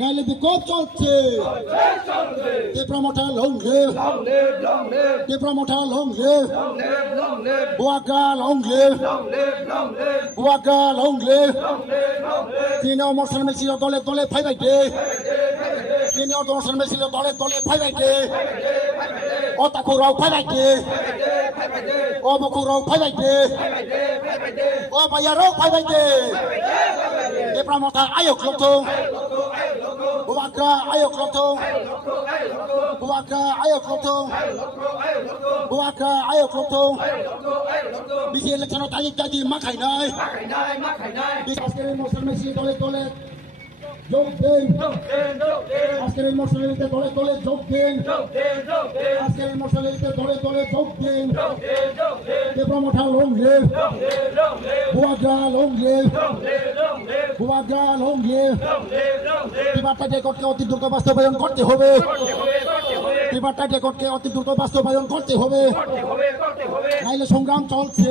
নাইলে বিক্ষোভ চলছে The promoter long live The promoter long live Bouaga long live Bouaga long live Senior Morsan Messi dole dole phai bai de Senior Morsan Messi dole dole phai bai de Otaku rau phai bai de Oboku rau phai bai de Obayaro phai bai de The promoter ayok lokto Bouaga ayok lokto Bouaga ayok lokto Bouaga ayok lokto Bisi election tadi jadi makai nai Bisi askeri Morsan Messi dole dole jog den askeri Morsan Messi dole dole jog den askeri Morsan Messi dole dole jog den The promoter long live Bouaga long live Bouaga long live ত্রিবার্তা রেকর্ডকে অতি দ্রুত বাস্তবায়ন করতে হবে ত্রিবার্তা রেকর্ডকে অতি দ্রুত বাস্তবায়ন করতে হবে নাইলে সংগ্রাম চলছে